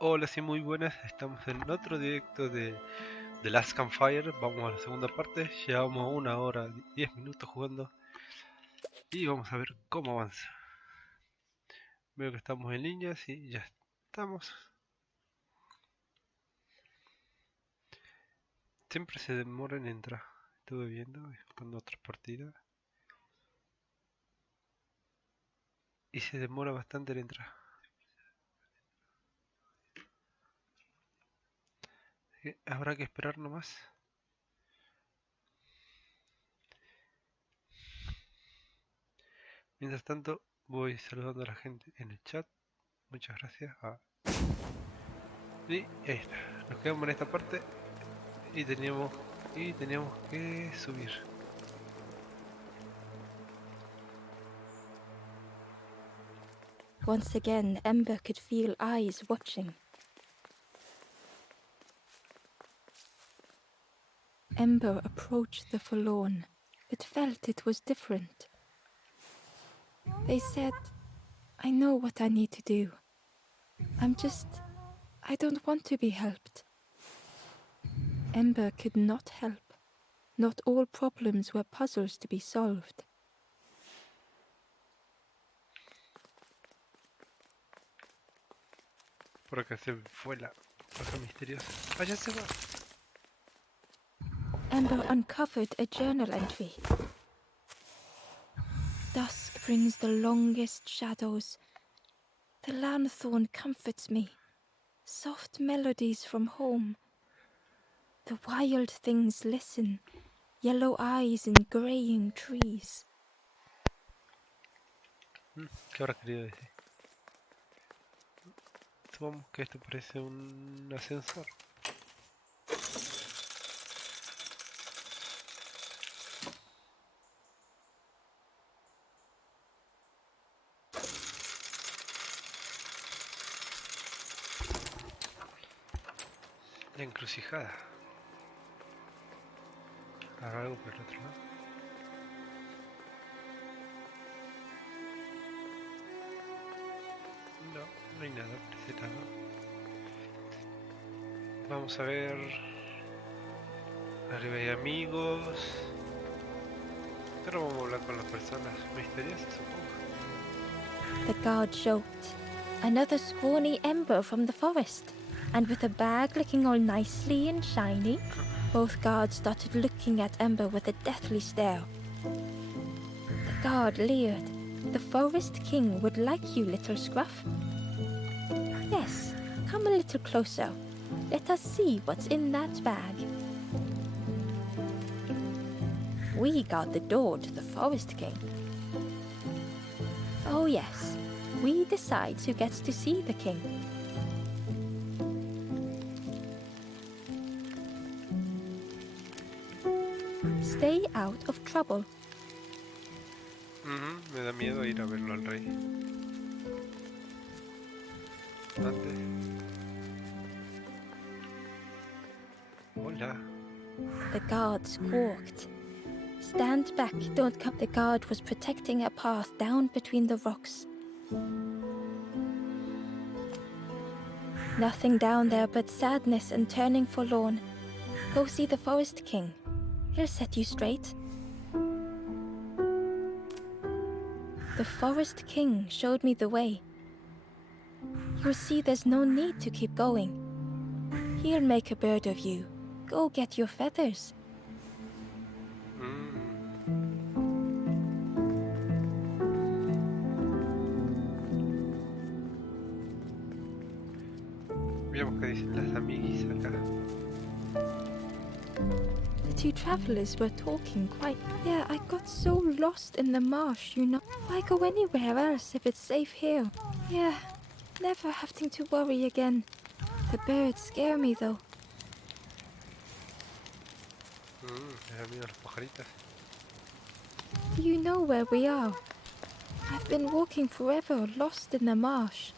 Hola, sí, muy buenas. Estamos en otro directo de Last Campfire. Vamos a la segunda parte. Llevamos 1 hora, 10 minutos jugando. Y vamos a ver cómo avanza. Veo que estamos en línea, sí, ya estamos. Siempre se demora en entrar. Estuve viendo, buscando otras partidas. Y se demora bastante en entrar. Habrá que esperar nomás. Mientras tanto, voy saludando a la gente en el chat. Muchas gracias. Y ahí está. Nos quedamos en esta parte. Y teníamos que subir. Once again, Ember could feel eyes watching. Ember approached the forlorn, but felt it was different. They said, I know what I need to do. I don't want to be helped. Ember could not help. Not all problems were puzzles to be solved. Por acá se fue la cosa misteriosa. ¡Allá se va! Ember uncovered a journal entry. Dusk brings the longest shadows. The lanthorn comforts me. Soft melodies from home. The wild things listen. Yellow eyes in graying trees. ¿Qué habrá querido decir? Supongamos que esto parece un ascensor. La encrucijada. ¿Habrá algo por el otro lado? No, no hay nada por ese lado. Vamos a ver. Arriba hay amigos. Pero vamos a hablar con las personas misteriosas, supongo. The guard joked. Another scrawny Ember from the forest. And with a bag looking all nicely and shiny, both guards started looking at Ember with a deathly stare. The guard leered. The forest king would like you, little scruff. Yes, come a little closer. Let us see what's in that bag. We guard the door to the forest king. Oh yes, we decide who gets to see the king. Stay out of trouble. Me da miedo ir a verlo al rey. Antes. Hola. The guard squawked. Stand back, don't come. The guard was protecting a path down between the rocks. Nothing down there but sadness and turning forlorn. Go see the forest king. He'll set you straight. The forest king showed me the way. You'll see there's no need to keep going. He'll make a bird of you. Go get your feathers. Veamos qué dicen las amiguis acá. The two travelers were talking quite. Yeah, I got so lost in the marsh, you know. Why go anywhere else if it's safe here? Yeah, never having to worry again. The birds scare me though. Les da miedo a los pajaritos. Do you know where we are? I've been walking forever, lost in the marsh.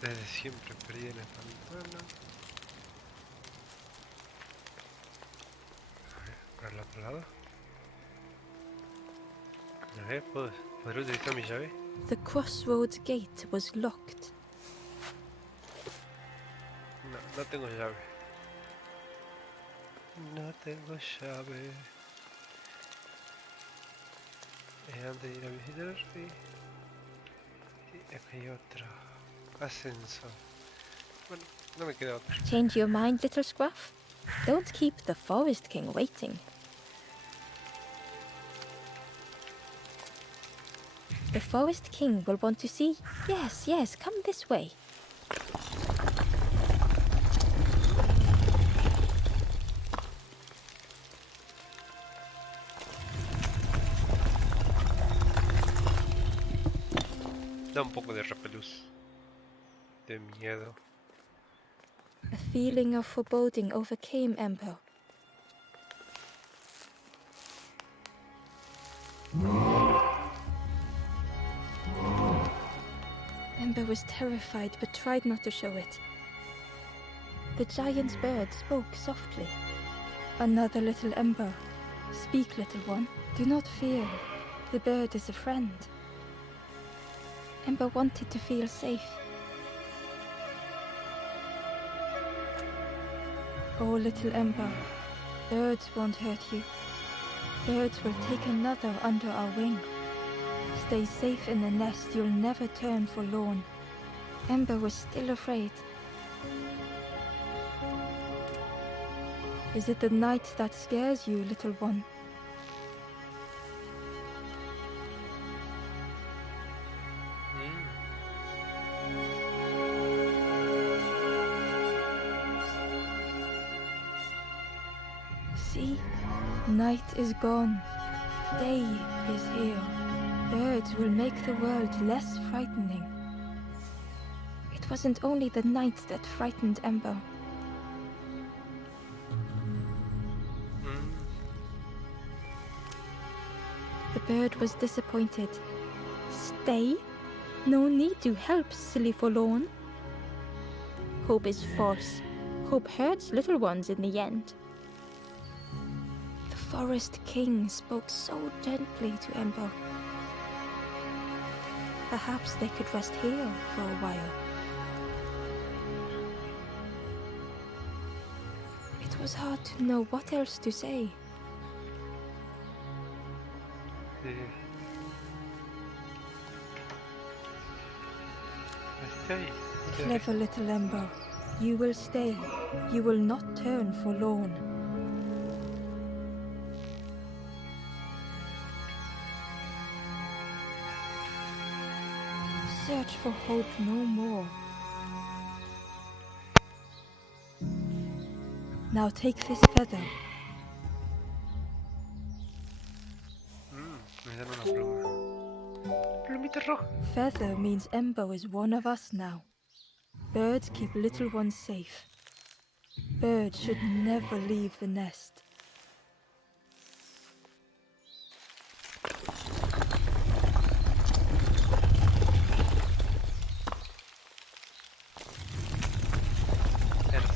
Desde siempre perdí en el pantano. A ver, por el otro lado. A ver, ¿podré utilizar mi llave? The crossroads gate was locked. No tengo llave. No tengo llave. Antes de ir a visitar el rey. Sí, acá hay otro. Ascensor. Bueno, no me queda otra. Change your mind, little Scruff? Don't keep the Forest King waiting. The Forest King will want to see. Yes, yes, come this way. Da un poco de repelús. De miedo. A feeling of foreboding overcame Ember. Ember was terrified but tried not to show it. The giant's bird spoke softly. Another little Ember. Speak, little one. Do not fear. The bird is a friend. Ember wanted to feel safe. Oh, little Ember. Birds won't hurt you. Birds will take another under our wing. Stay safe in the nest, you'll never turn forlorn. Ember was still afraid. Is it the night that scares you, little one? See? Night is gone. Day is here. Birds will make the world less frightening. It wasn't only the night that frightened Ember. The bird was disappointed. Stay? No need to help, silly forlorn. Hope is false. Hope hurts little ones in the end. The Forest King spoke so gently to Ember. Perhaps they could rest here for a while. It was hard to know what else to say. Clever little Ember, you will stay. You will not turn forlorn. Search for hope no more. Now take this feather. Me dan una pluma. Plumita roja. Feather means Ember is one of us now. Birds keep little ones safe. Birds should never leave the nest.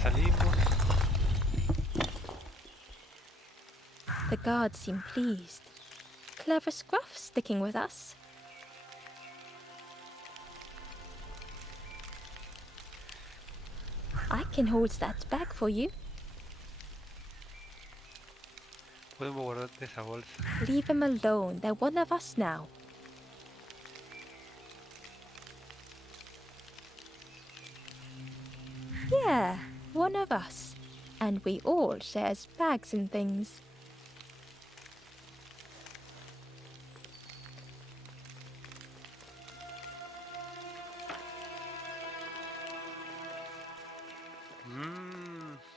Salimos. The guards seem pleased. Clever Scruff sticking with us. I can hold that bag for you. Podemos guardarte esa bolsa. Leave them alone. They're one of us now. Yeah, one of us. And we all shares bags and things.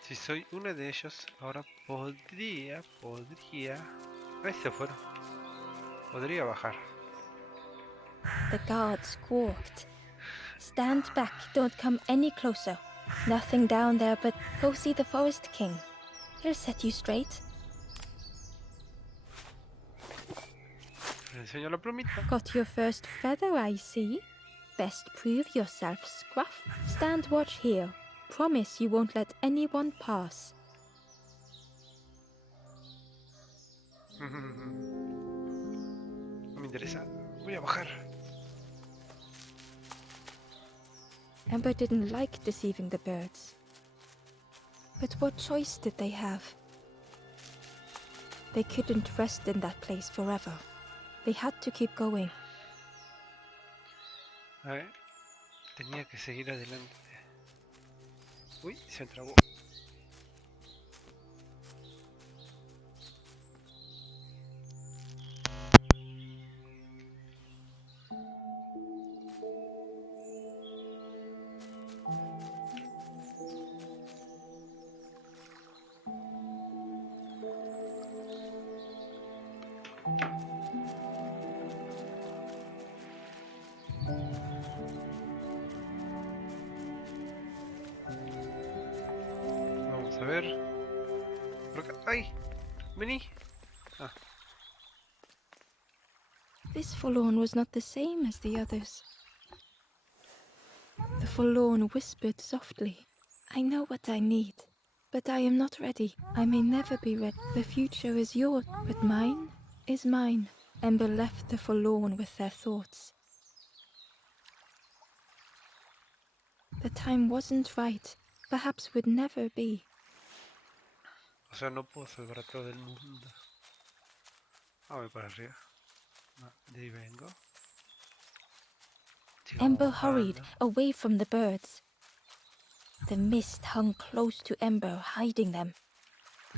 Si soy uno de ellos, ahora podría... Ahí se fueron. Podría bajar. The guard squawked. Stand back, don't come any closer. Nothing down there, but go see the Forest King. He'll set you straight. Le enseño la plumita. Got your first feather, I see. Best prove yourself, Scruff. Stand watch here. Promise you won't let anyone pass. No me interesa. Voy a bajar. Ember didn't like deceiving the birds. But what choice did they have? They couldn't rest in that place forever. They had to keep going. A ver, tenía que seguir adelante. Uy, se me trabó. Vamos a ver. Por acá. ¡Ay! ¡Vení! Ah, This forlorn was not the same as the others. The forlorn whispered softly, I know what I need, but I am not ready. I may never be ready. The future is yours, but mine is mine. Ember left the forlorn with their thoughts. The time wasn't right, perhaps would never be. o sea, no puedo salvar a todo el mundo. Ah, voy para arriba. No, de ahí vengo. Sigo Ember hurried bajando. away from the birds. The mist hung close to Ember, hiding them.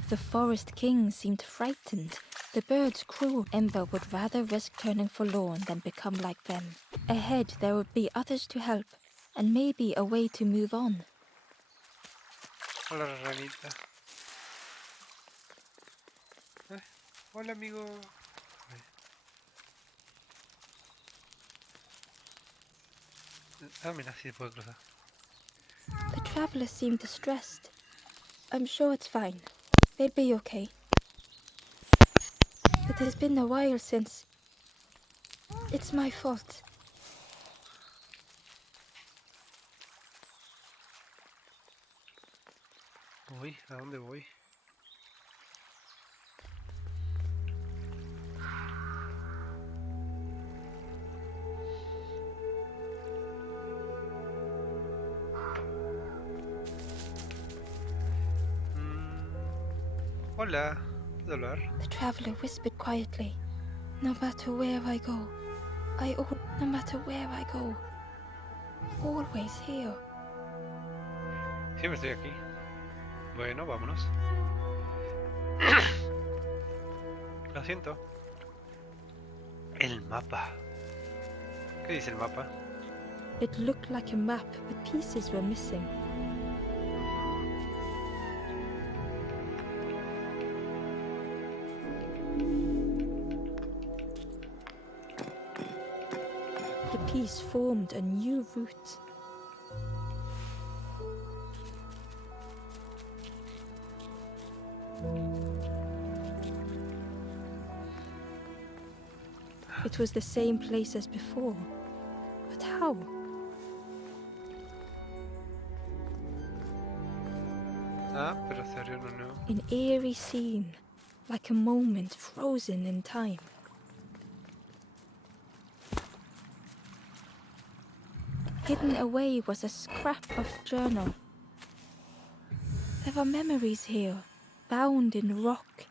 The forest king seemed frightened. The birds crowed. Ember would rather risk turning forlorn than become like them. Ahead there would be others to help, and maybe a way to move on. Hola, ranita. Hola, amigo. Ah, mira, sí se puede cruzar. The traveler seemed distressed. I'm sure it's fine. They'll be okay. It has been a while since... It's my fault. Uy, ¿a dónde voy? Hola, ¿puedo hablar? The traveler whispered quietly. No matter where I go, no matter where I go, always here. Siempre estoy aquí. Bueno, vámonos. Lo siento. El mapa. ¿Qué dice el mapa? It looked like a map, but pieces were missing. The piece formed a new route. It was the same place as before. But how? Ah, pero se abrió uno nuevo. An eerie scene, like a moment frozen in time. Hidden away was a scrap of journal. There are memories here, bound in rock.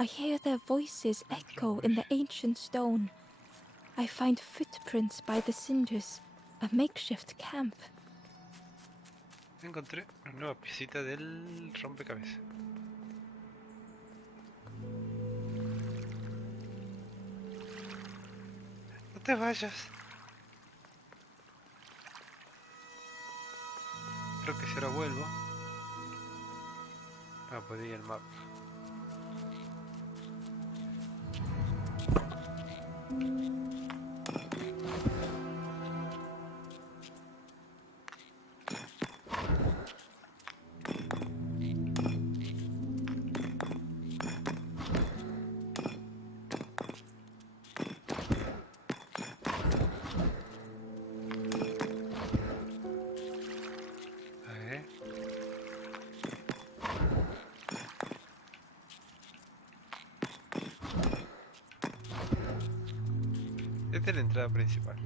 I hear their voices echo in the ancient stone. I find footprints by the cinders, a makeshift camp. Encontré una nueva piecita del rompecabezas. No te vayas. Creo que si ahora vuelvo. Ah, pues ahí el mapa. Esta es la entrada principal.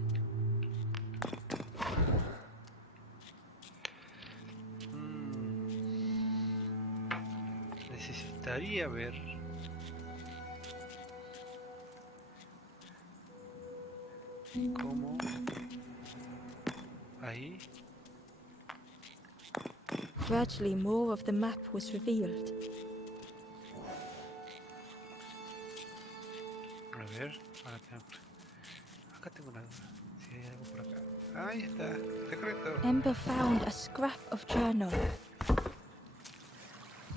necesitaría ver cómo ahí. Gradually, more of the map was revealed. A ver, acá tengo una duda. Si hay algo por acá. Ahí está, secreto. Ember found a scrap of journal.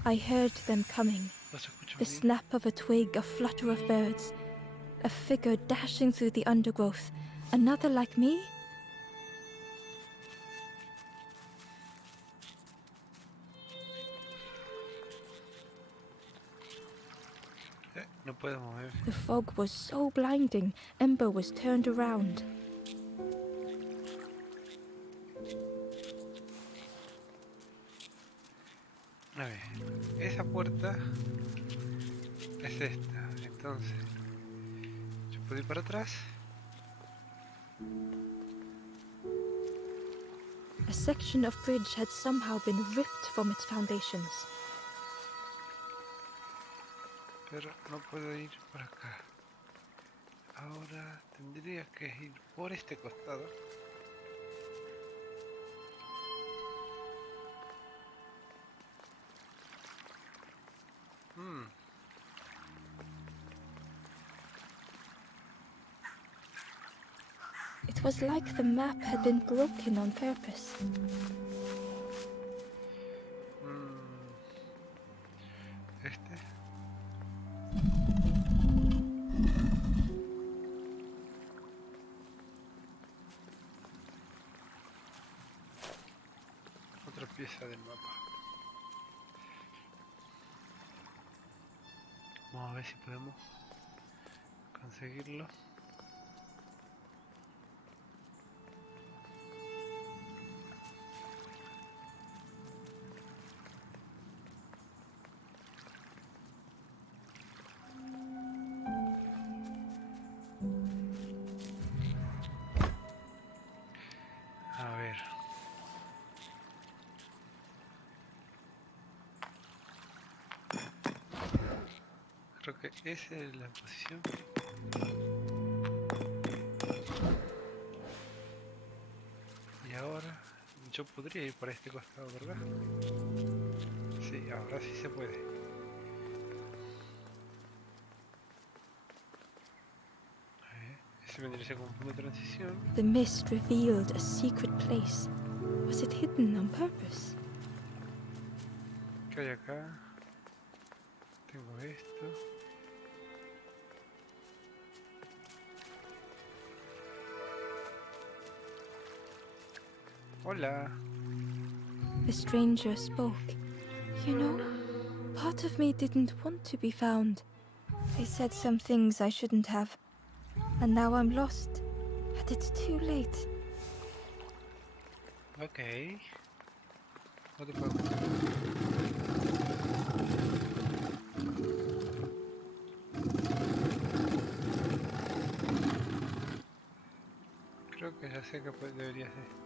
I heard them coming. Los escucho The venir. snap of a twig, a flutter of birds, a figure dashing through the undergrowth. Another like me? No puedo mover. The fog was so blinding, Ember was turned around. A ver, esa puerta es esta. Entonces, yo puedo ir para atrás. A section of bridge had somehow been ripped from its foundations. Pero no puedo ir por acá. Ahora tendría que ir por este costado. It was like the map had been broken on purpose. Este. Otra pieza del mapa. Vamos a ver si podemos conseguirlo. A ver. Creo que esa es la posición. Y ahora yo podría ir para este costado, ¿verdad? Sí, ahora sí se puede. Ese vendría a ser como un punto de transición. The mist revealed a secret place. Was it hidden on purpose? ¿Qué hay acá? Tengo esto. Hola. The stranger spoke. You know, part of me didn't want to be found. I said some things I shouldn't have. And now I'm lost. But it's too late. Ok. No te puedo. Creo que ya sé que debería ser.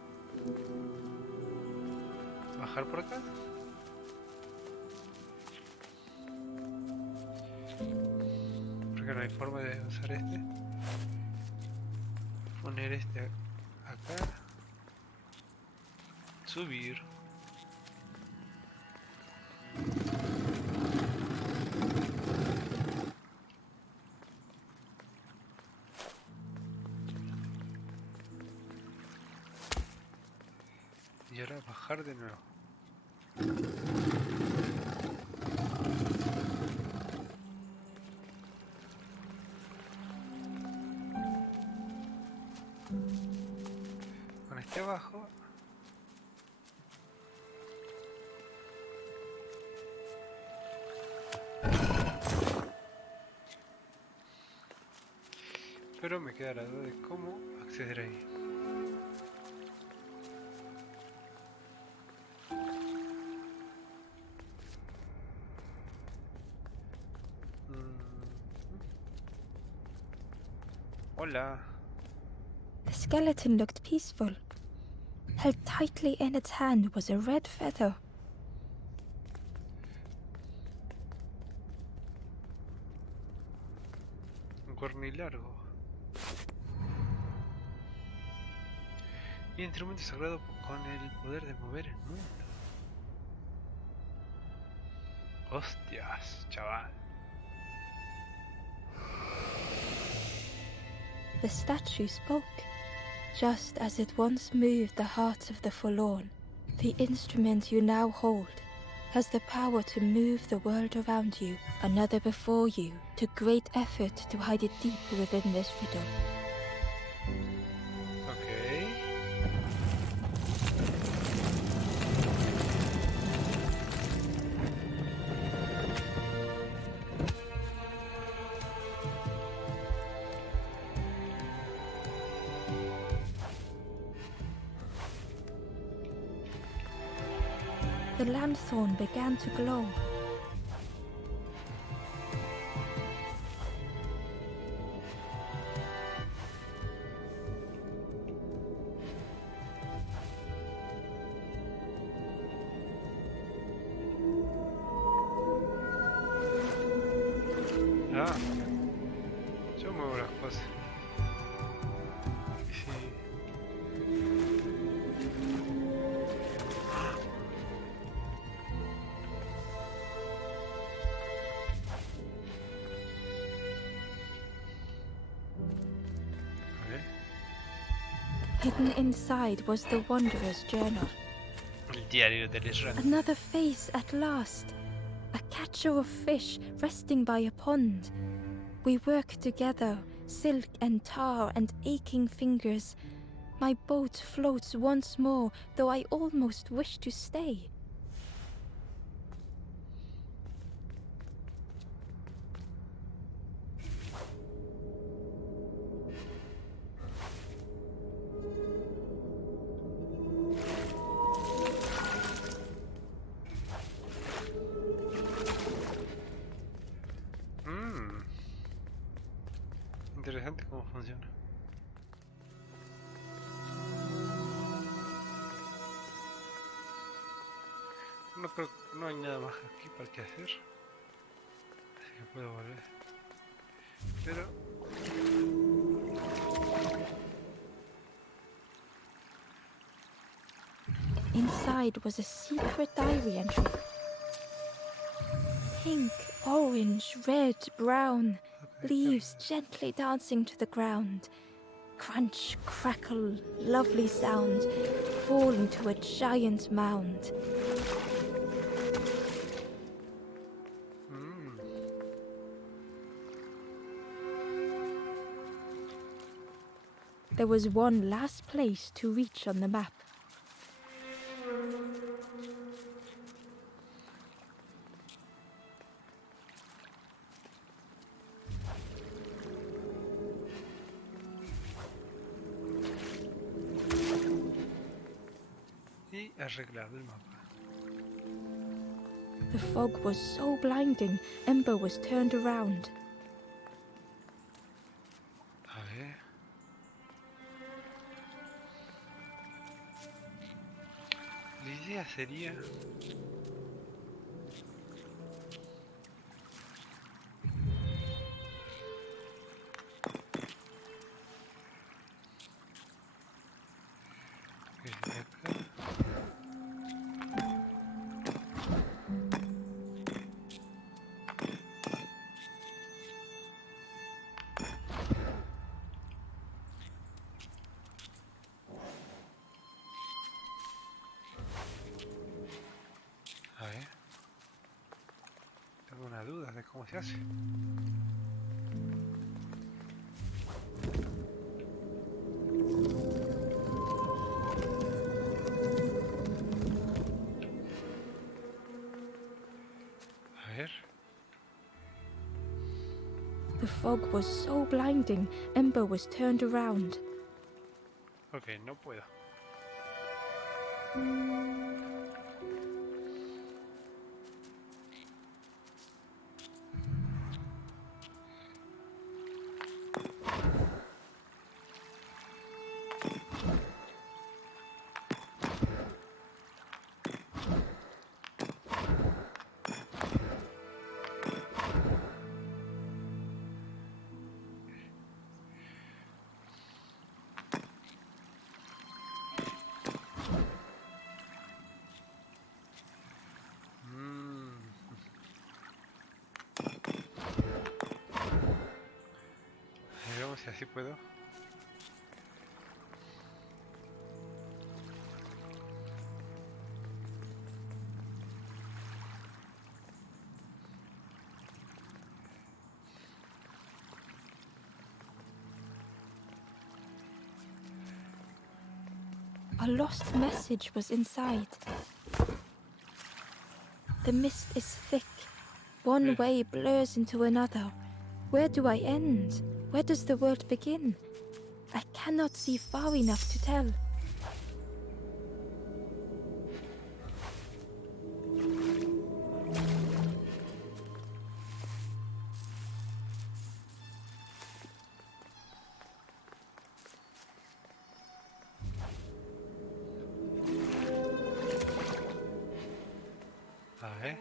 ¿Bajar por acá? Porque no hay forma de usar este. Poner este acá. Subir. Y ahora bajar de nuevo. Con este abajo. Pero me queda la duda de cómo acceder ahí. Hola. The skeleton looked peaceful. Held tightly in its hand was a red feather. cornilargo. Y instrumento sagrado con el poder de mover el mundo. Hostias, chaval. The statue spoke. Just as it once moved the hearts of the forlorn, the instrument you now hold has the power to move the world around you, another before you, to great effort to hide it deep within this riddle. Okay. The lanthorn began to glow. Ah, yo muevo las cosas. Sí. A ver. Hidden inside was the wanderer's journal. El diario del errante. Another face at last. A catcher of fish resting by a pond. We work together, silk and tar and aching fingers. My boat floats once more, though I almost wish to stay. Interesante cómo funciona. No creo, no hay nada más aquí para que hacer, así que puedo volver. Pero Inside was a secret diary entry. Pink, orange, red, brown, leaves gently dancing to the ground. Crunch, crackle, lovely sound, fall into a giant mound. There was one last place to reach on the map. y arreglado el mapa. The fog was so blinding, Ember was turned around. A ver. La idea sería... desde acá. A ver. Tengo una duda de cómo se hace. A ver. The fog was so blinding, Ember was turned around. Ok, no puedo. si así puedo. A lost message was inside. The mist is thick. One way blurs into another. Where do I end? Where does the world begin? I cannot see far enough to tell. A ver.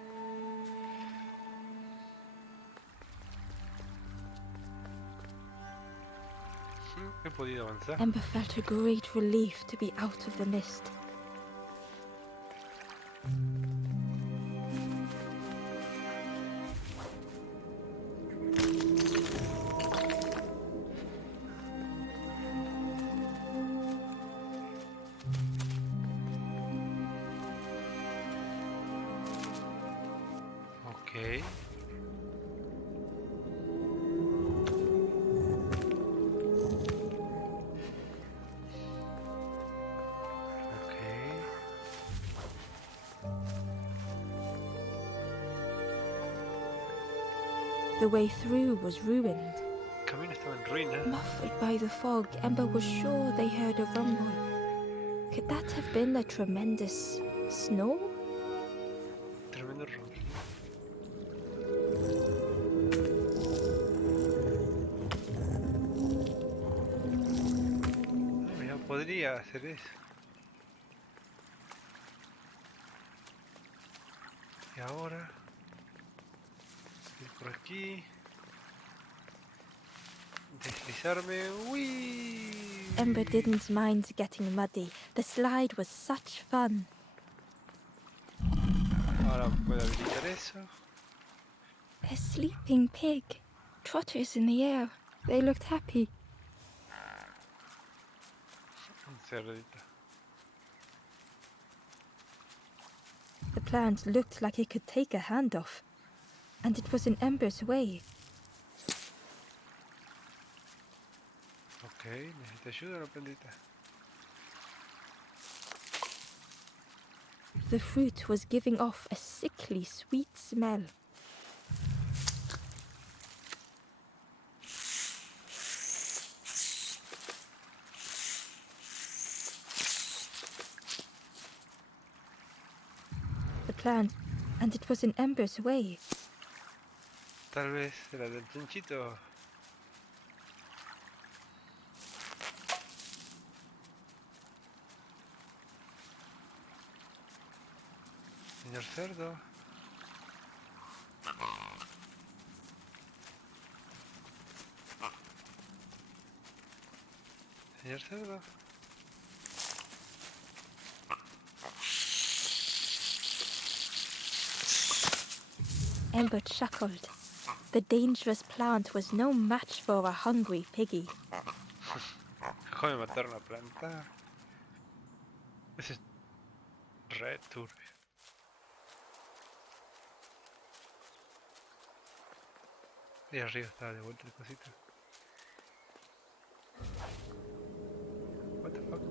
He podido avanzar. Ember felt a great relief to be out of the mist. Ok. The way through was ruined. El camino estaba en ruina. Muffled by the fog, Ember was sure they heard a rumble. Could that have been a tremendous snow? Tremendo rumbo. Ah, mira, podría hacer eso. Y ahora ir por aquí, deslizarme. ¡Uy! Ember didn't mind getting muddy. The slide was such fun. Ahora puedo habilitar eso. A sleeping pig. Trotters in the air. They looked happy. Un cerdito. The plant looked like it could take a hand off. And it was in Ember's way. Ok, necesita ayuda la plantita. The fruit was giving off a sickly sweet smell. The plant, and it was in Ember's way. Tal vez era del chanchito. Señor cerdo. Señor cerdo. Ember chuckled. The dangerous plant was no match for a hungry piggy. Dejó de matar una planta. Ese es re turbio. Y arriba estaba de vuelta el cosito. What the fuck?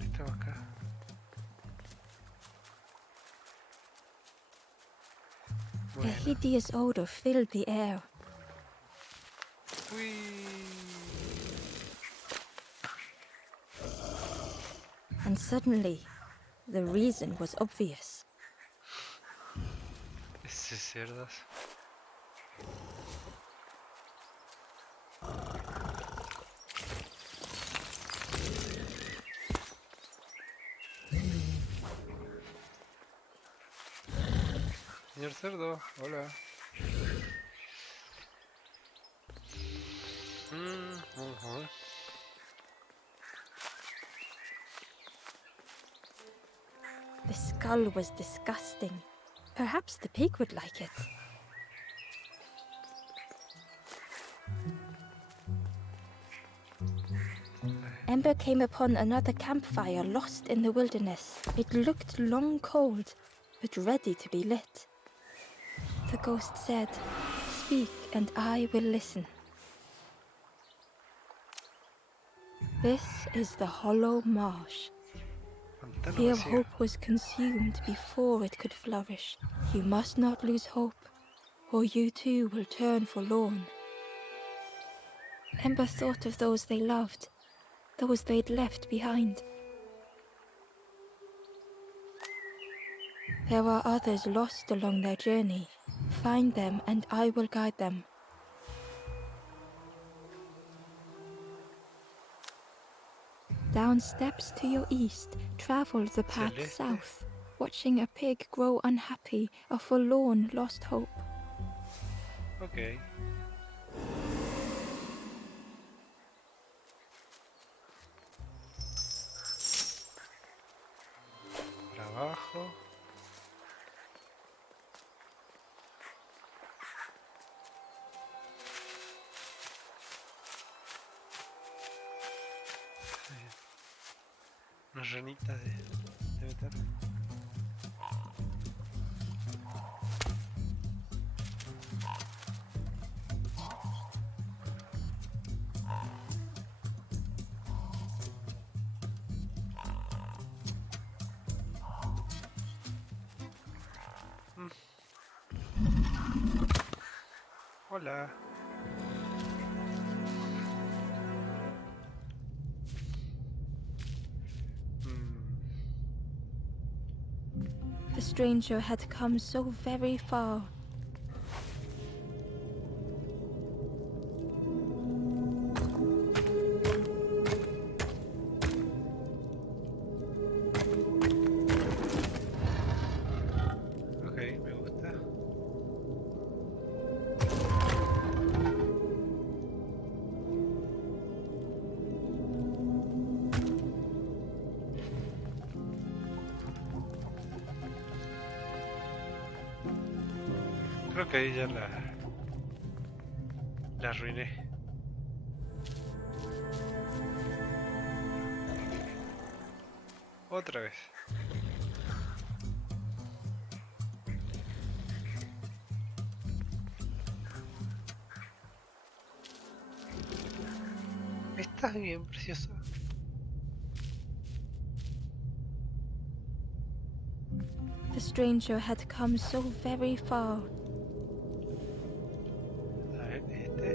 Estaba acá. A Bueno. hideous odor filled the air. Uy. And suddenly, the reason was obvious. Esos cerdos. Señor cerdo, hola. Vamos a ver. The skull was disgusting. Perhaps the pig would like it. Ember came upon another campfire lost in the wilderness. It looked long cold, but ready to be lit. The ghost said, "Speak, and I will listen." This is the hollow marsh. Pantano Here vacío. hope was consumed before it could flourish. You must not lose hope, or you too will turn forlorn. Ember thought of those they loved, those they'd left behind. There are others lost along their journey. Find them and I will guide them. Down steps to your east, travel the path Celeste. south, watching a pig grow unhappy, a forlorn lost hope. Ok. Por abajo. Una ranita de metal. Hola. The stranger had come so very far. Ok, me gusta. Creo que ahí ya la arruiné. Otra vez. Estás bien, preciosa. The stranger had come so very far. A ver, este.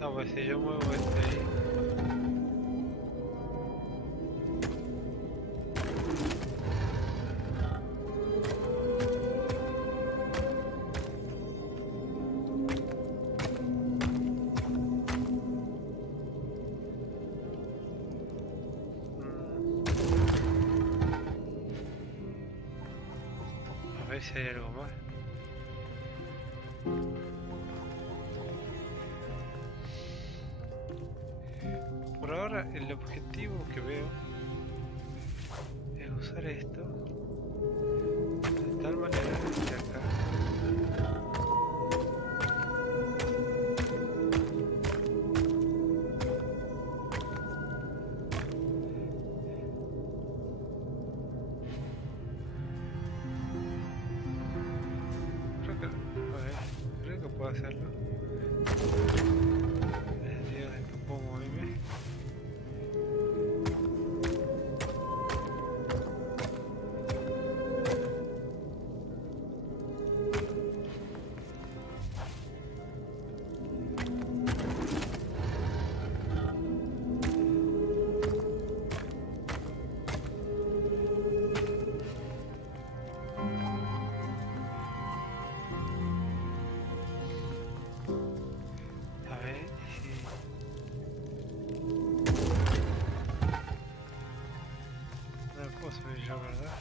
Ah, pues si yo muevo este ahí. A ver si hay algo más. Por ahora el objetivo que veo es usar esto de tal manera que acá puedo hacerlo. El día de que puedo moverme. Yo, ¿verdad?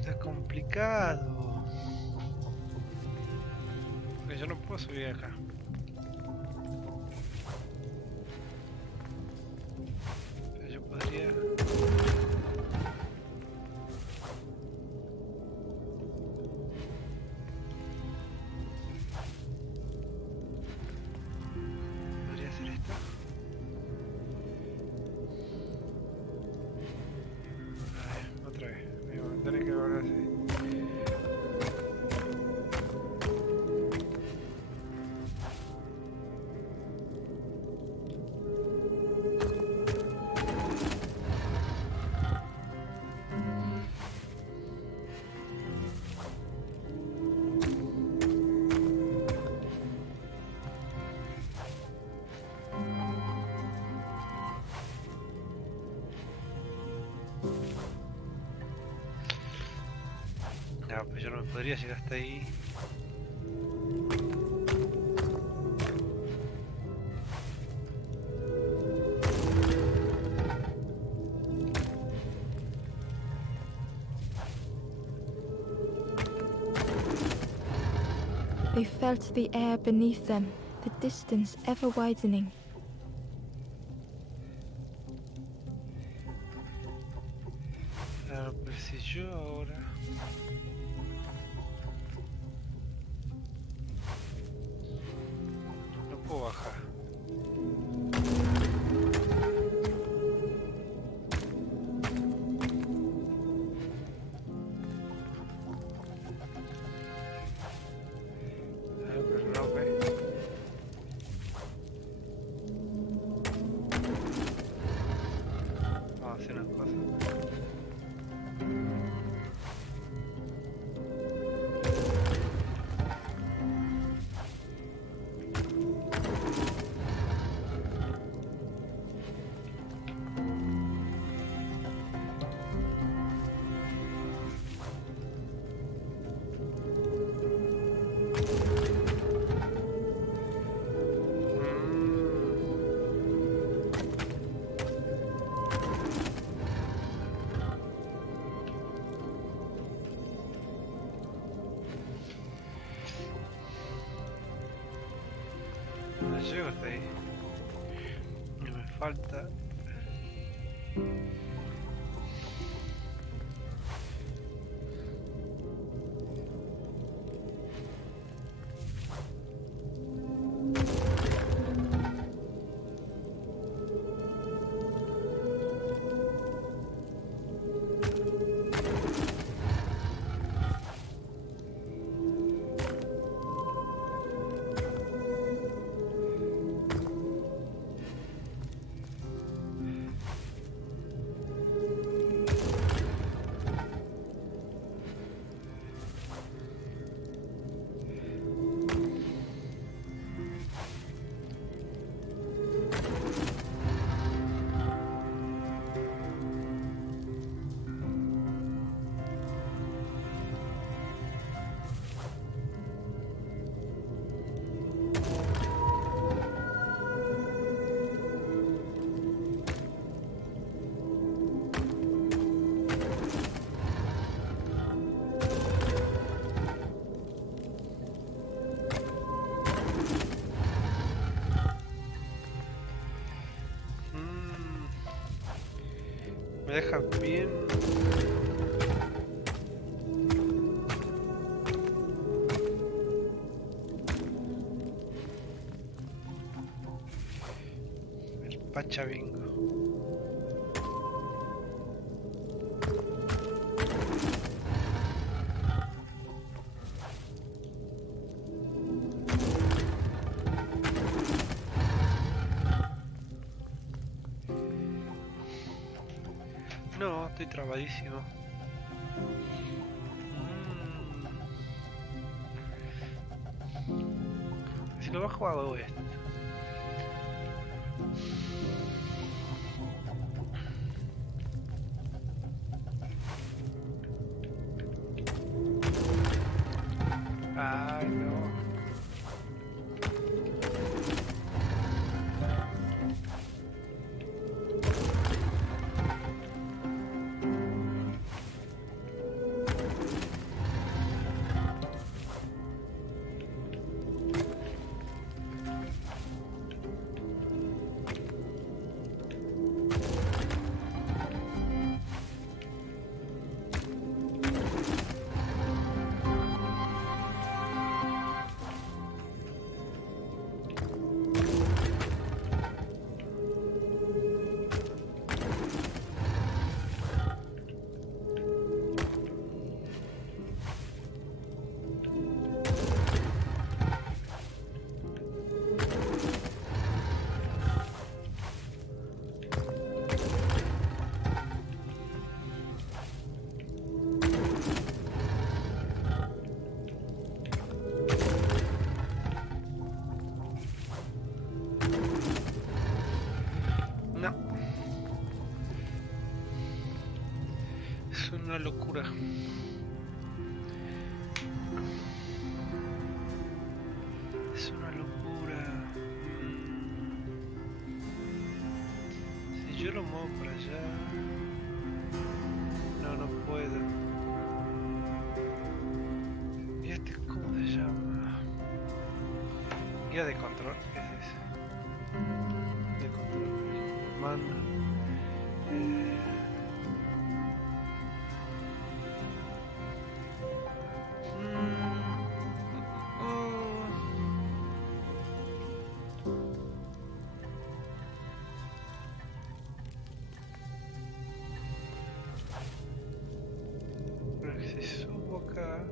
Está complicado. Porque yo no puedo subir acá. Pero yo podría... ¿Podría hacer esto? A ver, otra vez. Me voy a tener que volver así. No, pues yo no me podría llegar hasta ahí. They felt the air beneath them, the distance ever widening. Claro, pero si yo ahora... no puedo bajar. Pero no ve. Vamos a hacer una cosa. No llego hasta ahí. falta. Me deja bien. El pachabingo. No, estoy trabadísimo. Si lo bajo hago esto. Ay, no. No. Es una locura. Es una locura. Si yo lo muevo para allá... No, no puedo. ¿Y este cómo se llama? Guía de control. ¿Qué es eso? De control. Mando. Pero que se subo acá.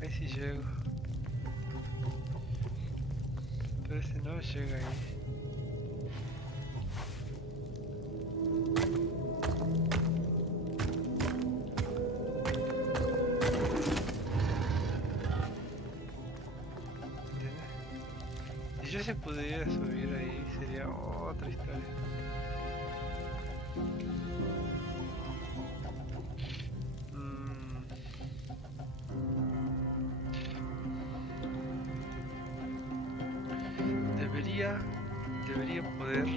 Ahí sí llego. Pero ese no llega ahí. ¿Entiendes? Si yo se pudiera subir ahí sería otra historia. Debería poder.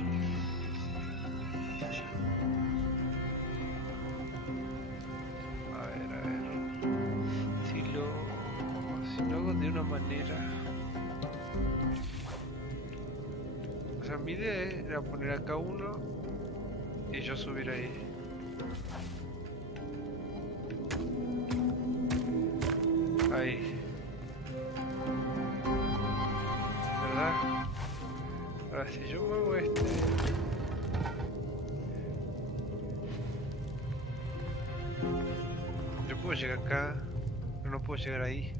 A ver. Si lo hago de una manera. O sea, mi idea era poner acá uno y yo subir ahí. Ahí. ¿Verdad? Ahora si yo muevo este. Yo puedo llegar acá, pero no puedo llegar ahí.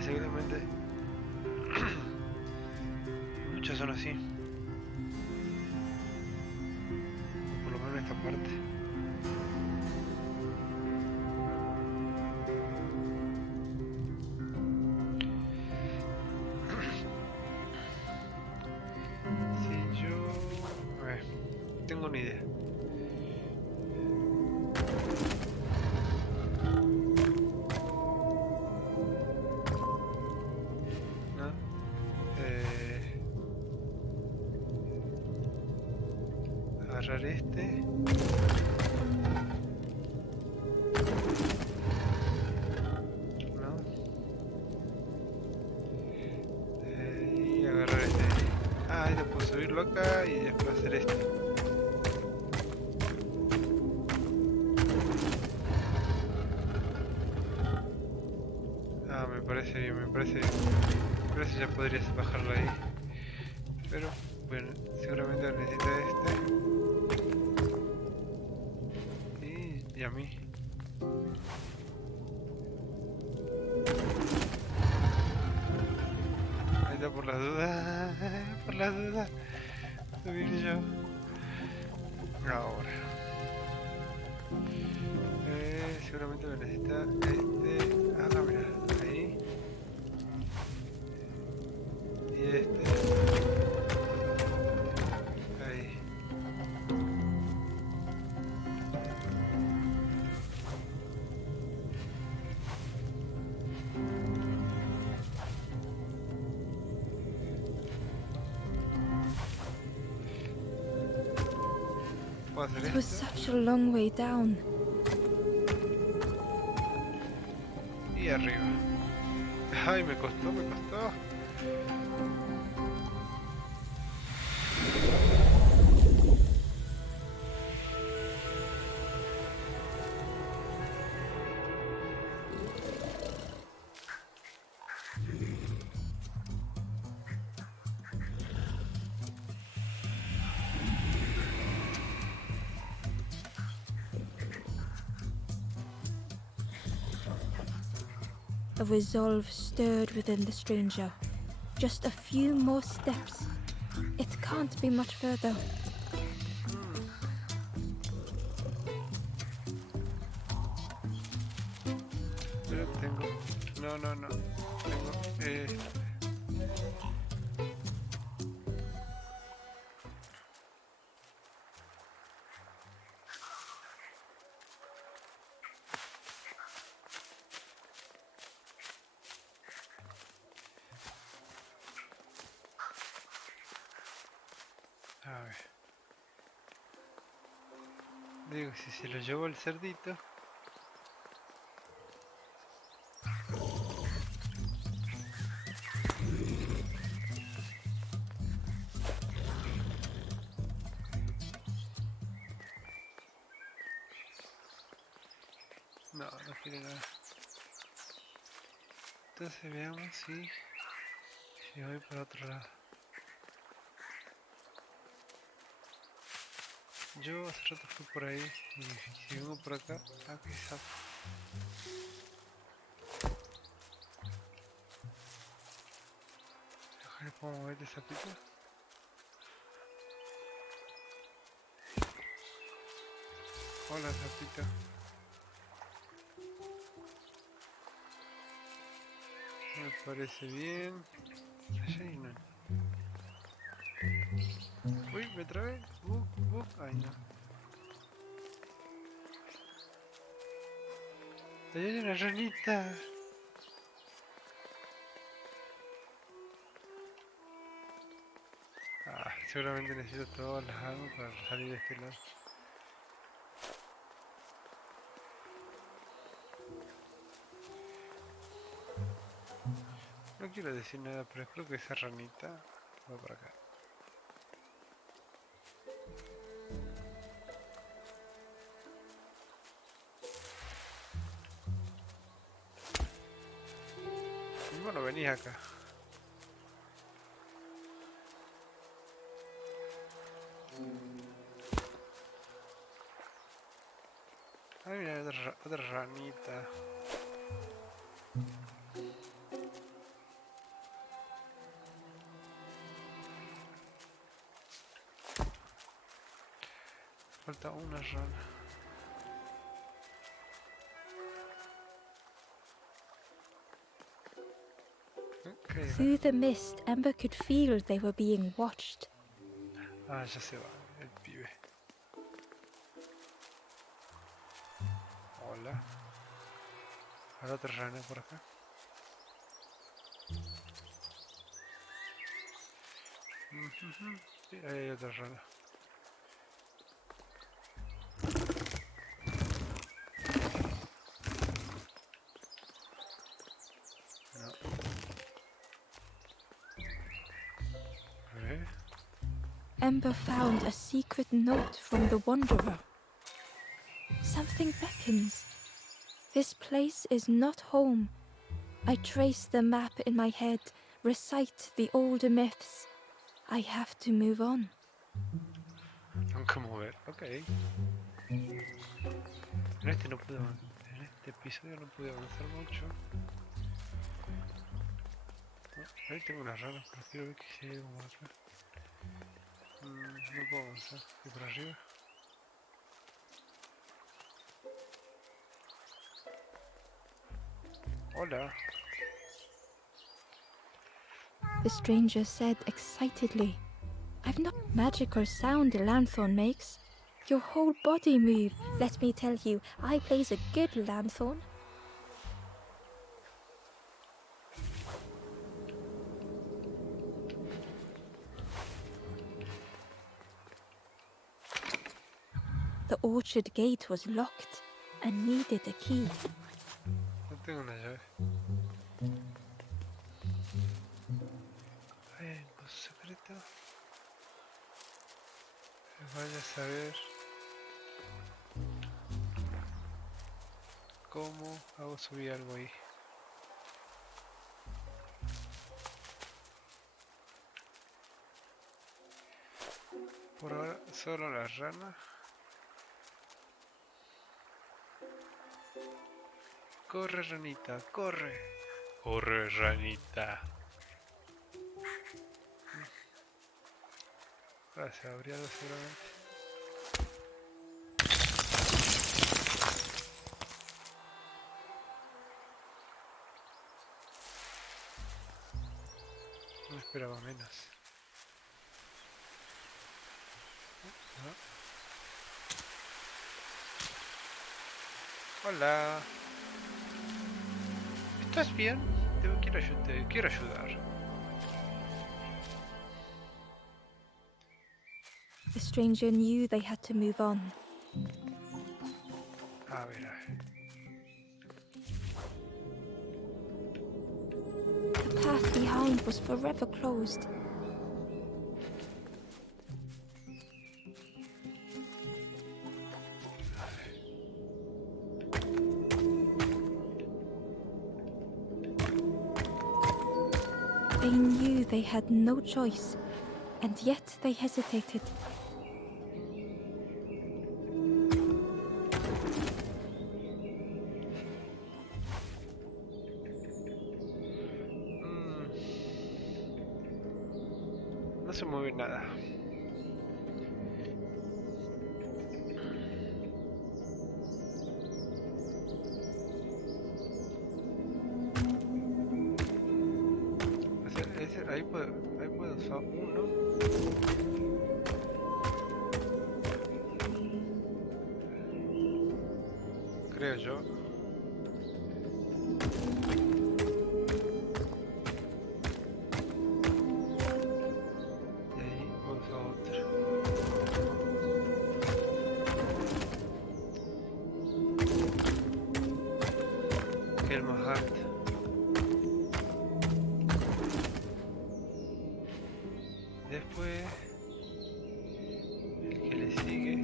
Seguramente muchos son así, por lo menos esta parte. Si yo... a ver, tengo una idea. Agarrar este. No. Y agarrar este. Ah, este puedo subirlo acá y después hacer este. Ah, me parece bien, me parece bien. Pero eso ya podrías bajarlo ahí. Pero, bueno, seguramente necesita este. Y a mí. Ahí está por las dudas. Por las dudas. Subir yo. Ahora. Seguramente me necesita este. Ah, mira. Ahí. Y este. Ahí. ¿Puedo hacer It was esto? such a long way down. Y arriba. Ay, me costó, me costó. A resolve stirred within the stranger. Just a few more steps. It can't be much further. Pero tengo... No. Tengo... A ver. Digo, si se lo llevo el cerdito. No quiere nada. Entonces veamos si voy para otro lado. Yo hace rato fui por ahí y si vengo por acá, quizás. ¿Le puedo mover esa pita? Hola, sapita. Me parece bien. Allá hay una. Uy, me trabé. Ay, no. Allá hay una ranita. Ah, seguramente necesito todas las armas para salir de este lado. No quiero decir nada, pero creo que esa ranita va para acá. Y bueno, venís acá. Ay, mira, otra ranita. Falta una rana. Okay, Through the mist, Ember could feel they were being watched. ah, ya se va, el pibe. Hola. Ahora otra rana por acá. Sí, ahí hay otra rana. No. A ver. Ember found a secret note from the Wanderer. Something beckons. This place is not home. I trace the map in my head, recite the older myths. I have to move on. Nunca mover. Ok. En este no pude avanzar. En este episodio no pude avanzar mucho. Ahí tengo una rana, pero quiero ver que si hay algo más acá. No puedo avanzar. ¿Y por arriba? Hola. The stranger said excitedly. I've not magical sound the lanthorn makes. Your whole body move. Let me tell you, I plays a good lanthorn. The orchard gate was locked and needed a key. No tengo una llave. Hay un secreto. Vaya a saber cómo hago subir algo ahí. Por ahora solo la rana. Corre, ranita, corre. Corre, ranita. Ahora se abrió algo seguramente. No esperaba menos. ¿No? Hola. ¿Estás bien? Te quiero ayudar. The stranger knew they had to move on. A ver, a ver. The path behind was forever closed. They knew they had no choice, and yet they hesitated. No se mueve nada. Ahí puedo usar uno. Creo yo. Y ahí puedo usar otro. Que el más alto. Después el que le sigue.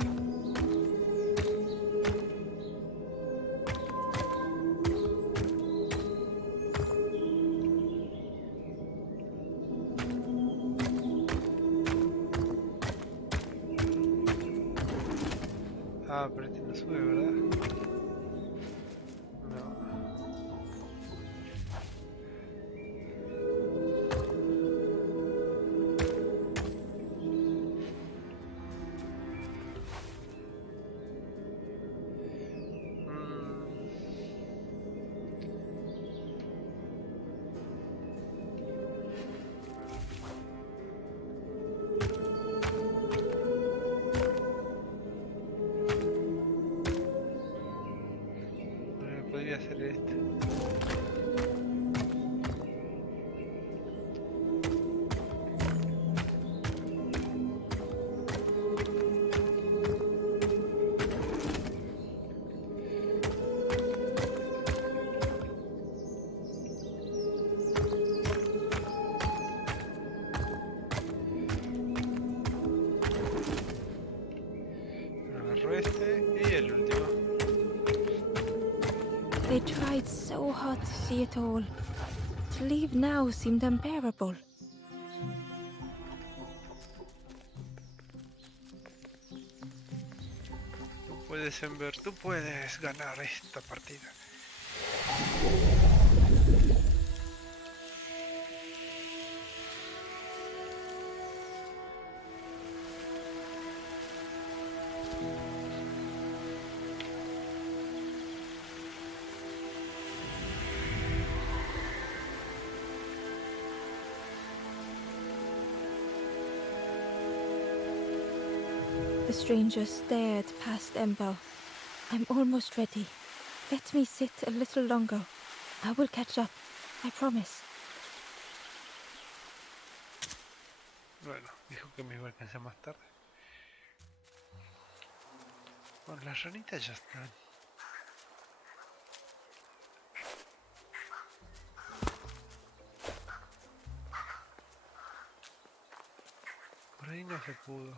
Ah, pero este no sube, ¿verdad? No. Podría hacer esto. Agarro este y el último. They tried so hard to see it all. To leave now seemed unbearable. Tú puedes, Ember, tú puedes ganar esta partida. The stranger stared past Ember. I'm almost ready. Let me sit a little longer. I will catch up. I promise. Bueno, dijo que me iba a alcanzar más tarde. Bueno, las ranitas ya están. Por ahí no se pudo.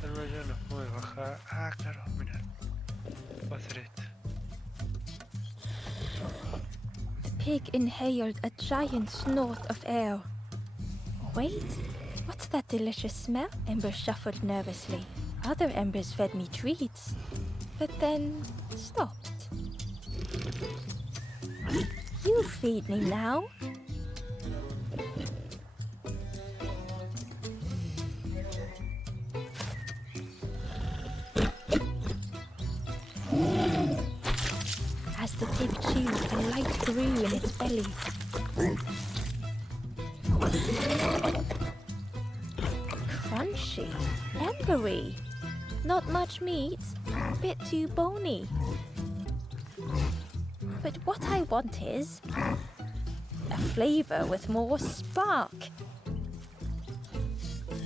Pero ya no puede bajar. Ah, claro, mira. Voy a hacer esto. The pig inhaled a giant snort of air. Wait, what's that delicious smell? Ember shuffled nervously. Other embers fed me treats, but then stopped. You feed me now. As the pig chewed, a light grew in its belly. Crunchy, embery. Not much meat, bit too bony. But what I want is a flavor with more spark.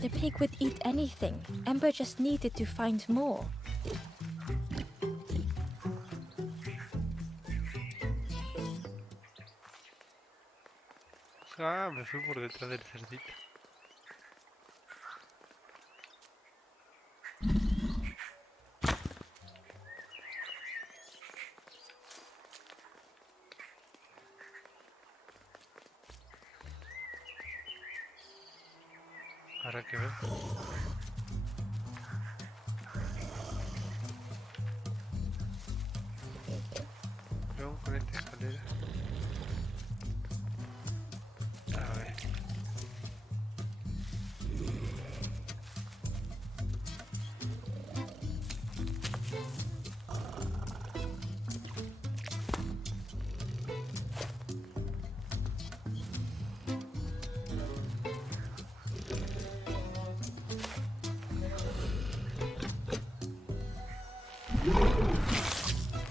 The pig would eat anything. Ember just needed to find more. Ah, me fui por detrás del cerdito. Habrá que ver. Luego con esta escalera. A ver.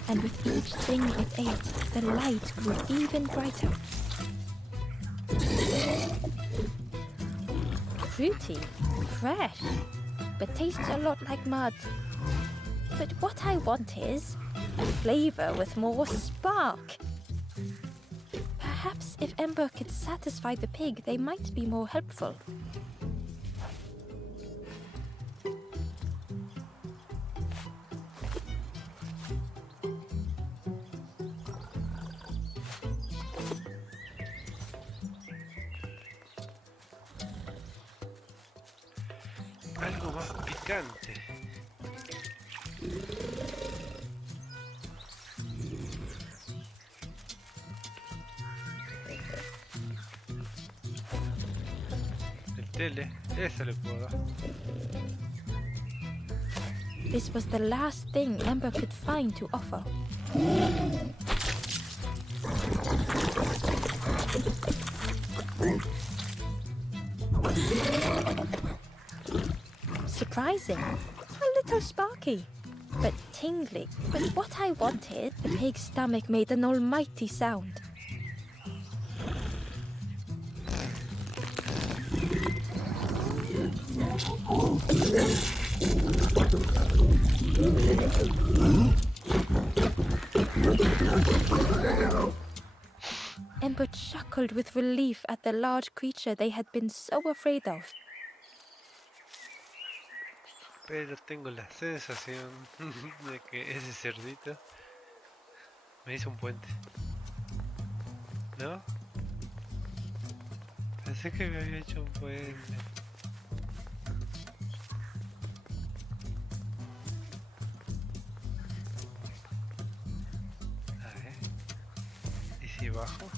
And with each thing it ate, the light grew even brighter. Fruity, fresh, but tastes a lot like mud. But what I want is a flavor with more spark. Perhaps if Ember could satisfy the pig, they might be more helpful. Algo más picante. El tele, ese le puedo dar. This was the last thing Ember could find to offer. Surprising, a little sparky, but tingly. But what I wanted, the pig's stomach made an almighty sound. Ember chuckled with relief at the large creature they had been so afraid of. Pero tengo la sensación de que ese cerdito me hizo un puente. ¿No? Pensé que me había hecho un puente. A ver. ¿Y si bajo?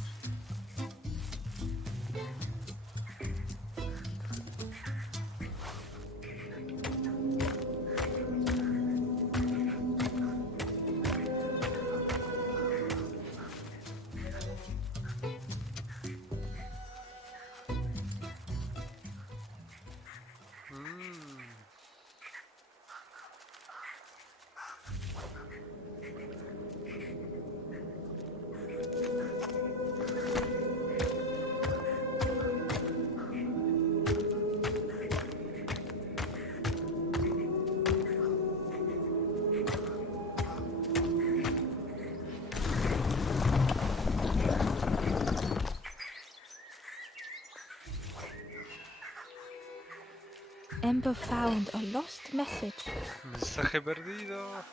Ember found a lost message. Mensaje perdido.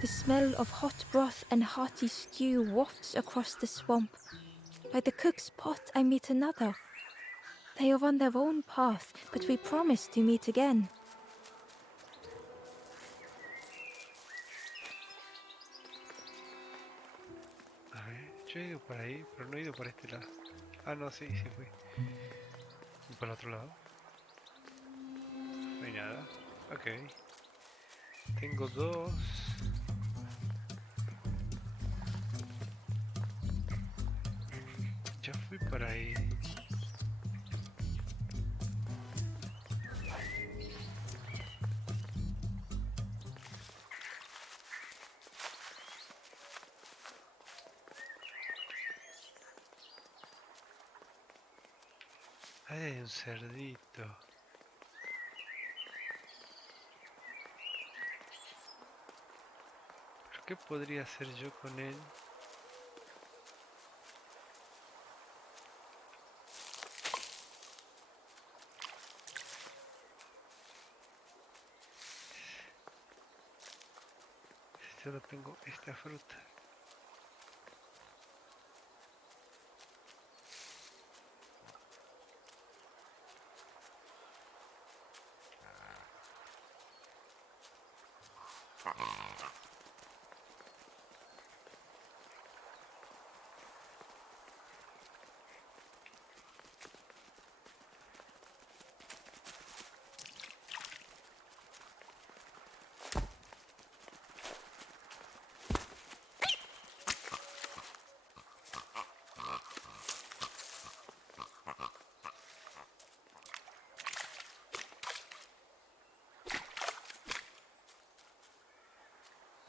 The smell of hot broth and hearty stew wafts across the swamp. By the cook's pot I meet another. They are on their own path, but we promise to meet again. A ver, yo he ido por ahí, pero no he ido por este lado. Ah, no, sí, sí fui. ¿Y por el otro lado? No hay nada. Ok. Tengo dos. Ya fui por ahí. Ahí hay un cerdito. ¿Pero qué podría hacer yo con él? Solo tengo esta fruta.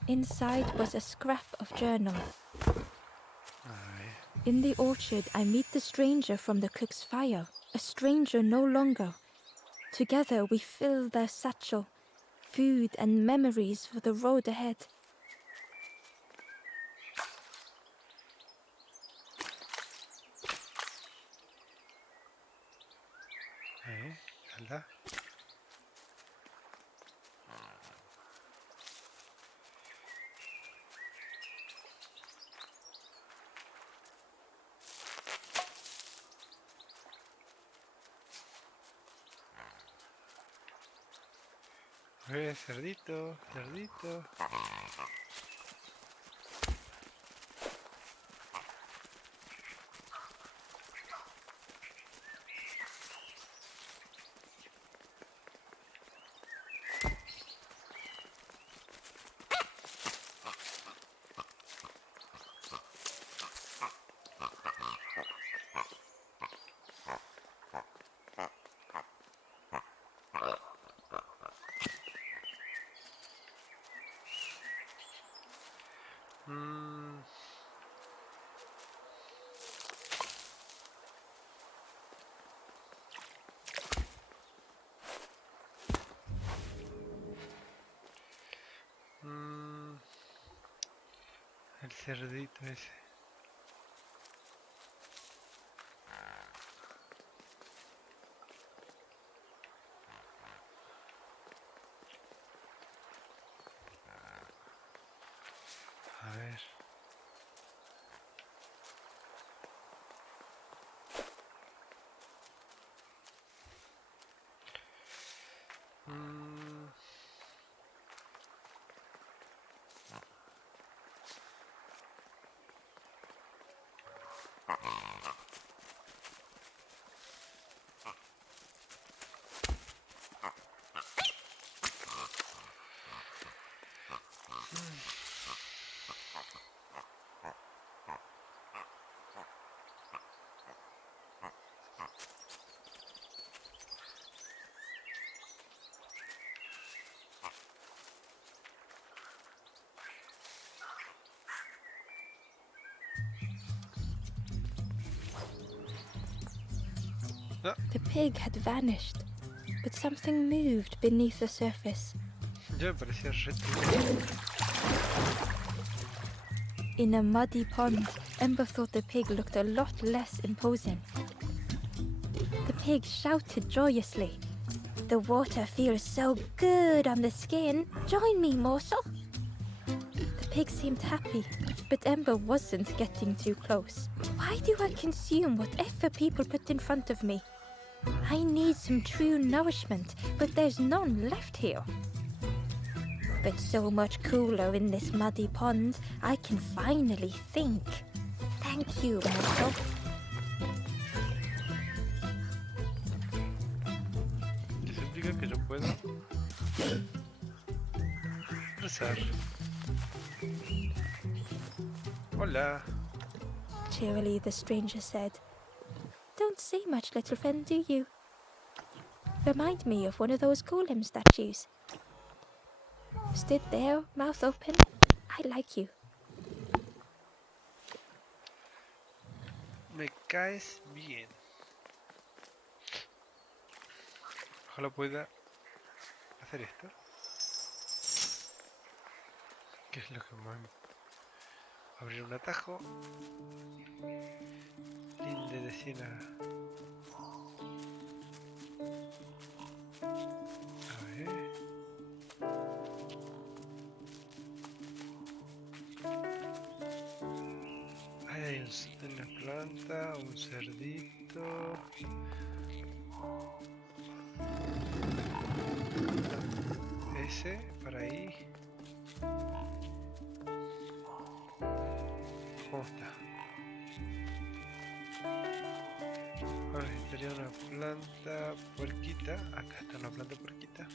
Inside was a scrap of journal. Ahí. In the orchard, I meet the stranger from the cook's fire. A stranger no longer. Together we fill their satchel. Food and memories for the road ahead. Anda. Cerdito, cerdito. El cerdito ese. A ver. The pig had vanished, but something moved beneath the surface. Ya me parecía reto. In a muddy pond, Ember thought the pig looked a lot less imposing. The pig shouted joyously. The water feels so good on the skin. Join me, morsel. The pig seemed happy, but Ember wasn't getting too close. Why do I consume whatever people put in front of me? I need some true nourishment, but there's none left here. But so much cooler in this muddy pond, I can finally think. Thank you, morsel. Eso implica que yo puedo rezar. Hola. Cheerily, the stranger said. Don't say much, little friend, do you? Remind me of one of those golem statues. Stood there, mouth open. I like you. Me caes bien. Ojalá pueda hacer esto. ¿Qué es lo que más? Abrir un atajo. Linde de siena. A ver. Ahí hay una planta, un cerdito. Ese, para ahí. ¿Cómo está? Ahora necesitaría una planta puerquita. Acá está una planta puerquita.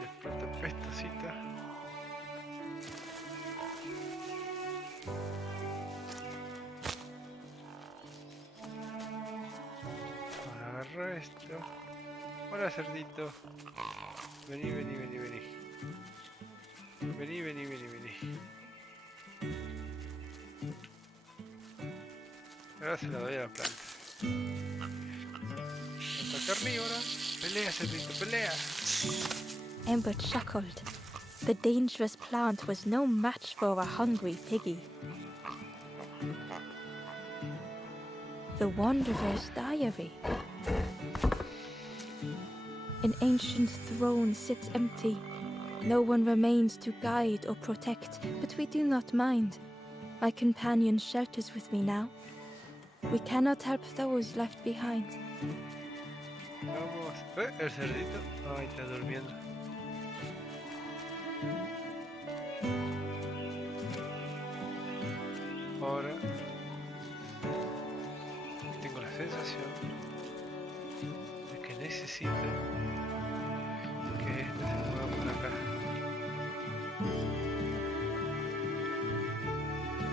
De planta pestosita. Ahora agarro esto. Hola cerdito. Vení, vení, vení, vení. Vení, vení, vení, vení. Ahora se la doy a la planta. Hasta acá arriba ahora. Pelea, cerdito, pelea. Ember chuckled. The dangerous plant was no match for a hungry piggy. The Wanderer's Diary. An ancient throne sits empty. No one remains to guide or protect, but we do not mind. My companion shelters with me now. We cannot help those left behind. Vamos. El cerdito. Ay, está durmiendo. Ahora tengo la sensación de que necesito que este se mueva por acá.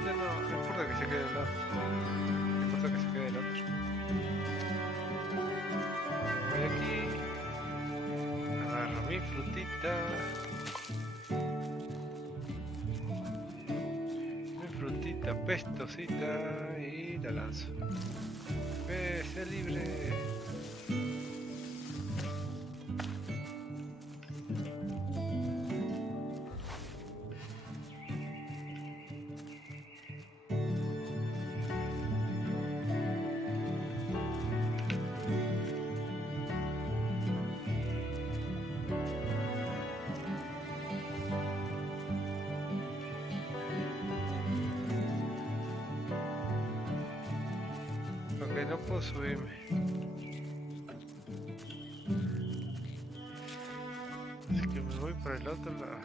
No importa que se quede del lado. No importa que se quede del otro. Voy aquí. Agarro mi frutita. Pestosita y la lanzo. Sea libre. Ok, no puedo subirme. Así que me voy para el otro lado.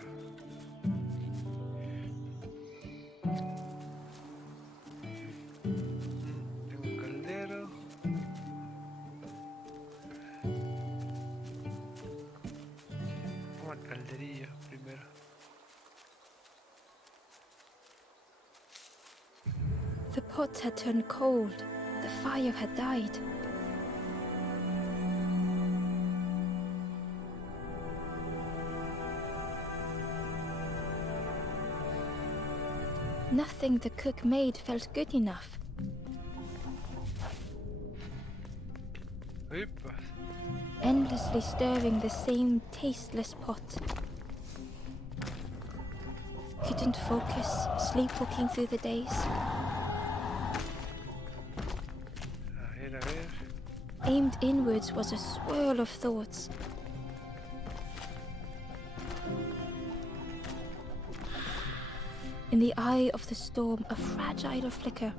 Tengo un caldero. Vamos al calderillo primero. The pot had turned cold. The fire had died. Nothing the cook made felt good enough. Upa. Endlessly stirring the same tasteless pot. Couldn't focus, sleepwalking through the days. A ver. Aimed inwards was a swirl of thoughts. In the eye of the storm, a fragile flicker.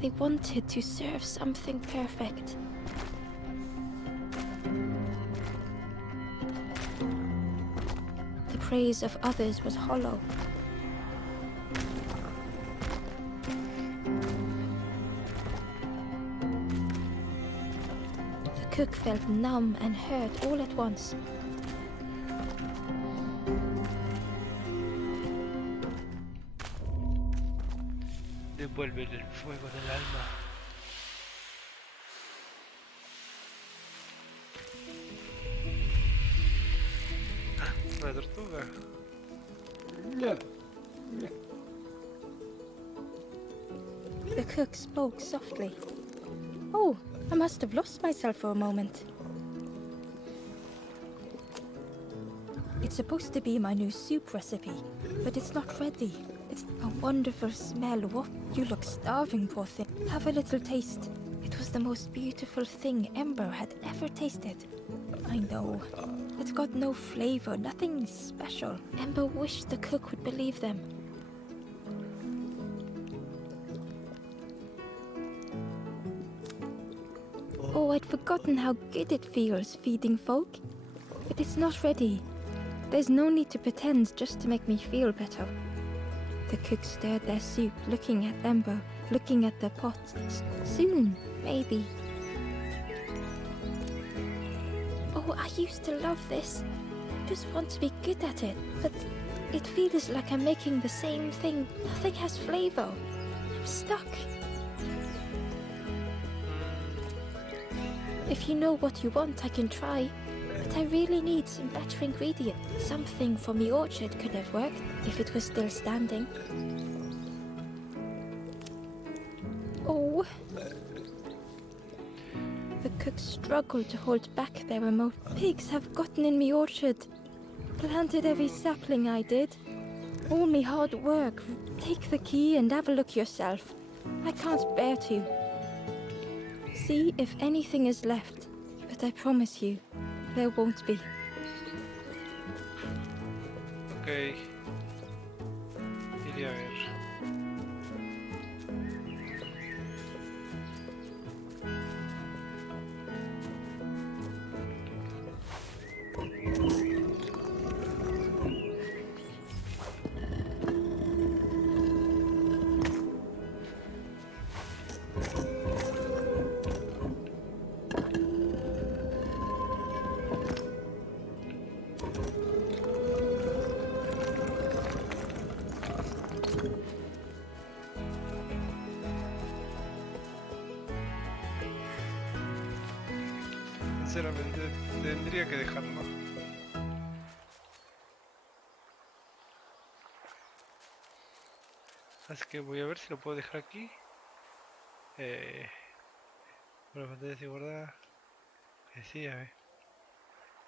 They wanted to serve something perfect. The praise of others was hollow. The cook felt numb and hurt all at once. Devuélvele el fuego del alma. Una tortuga. The cook spoke softly. Oh, I must have lost myself for a moment. It's supposed to be my new soup recipe, but it's not ready. It's a wonderful smell. What? You look starving, poor thing. Have a little taste. It was the most beautiful thing Ember had ever tasted. I know. It's got no flavor, nothing special. Ember wished the cook would believe them. Oh, I'd forgotten how good it feels feeding folk. But it's not ready. There's no need to pretend just to make me feel better. The cook stirred their soup, looking at Ember, looking at their pot. Soon, maybe. Oh, I used to love this. Just want to be good at it, but it feels like I'm making the same thing. Nothing has flavor. I'm stuck. If you know what you want, I can try. But I really need some better ingredient. Something from the orchard could have worked if it was still standing. Oh. The cook struggled to hold back their remote. Pigs have gotten in me orchard. Planted every sapling I did. All me hard work. Take the key and have a look yourself. I can't bear to. See if anything is left. But I promise you, there won't be. Ok. Iré a ver. Sinceramente, tendría que dejarlo. Así que voy a ver si lo puedo dejar aquí. Bueno, pantalla de guardar. Sí, a ver.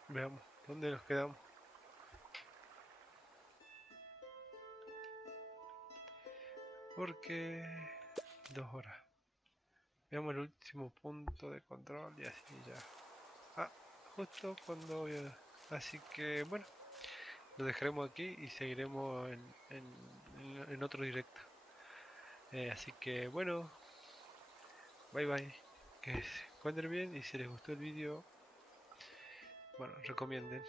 Veamos, ¿dónde nos quedamos? Porque 2 horas. Veamos el último punto de control y así ya. Ah, justo cuando voy a... Así que bueno, lo dejaremos aquí y seguiremos en otro directo. Así que bueno, bye bye. Que se encuentren bien y si les gustó el vídeo, bueno, recomienden.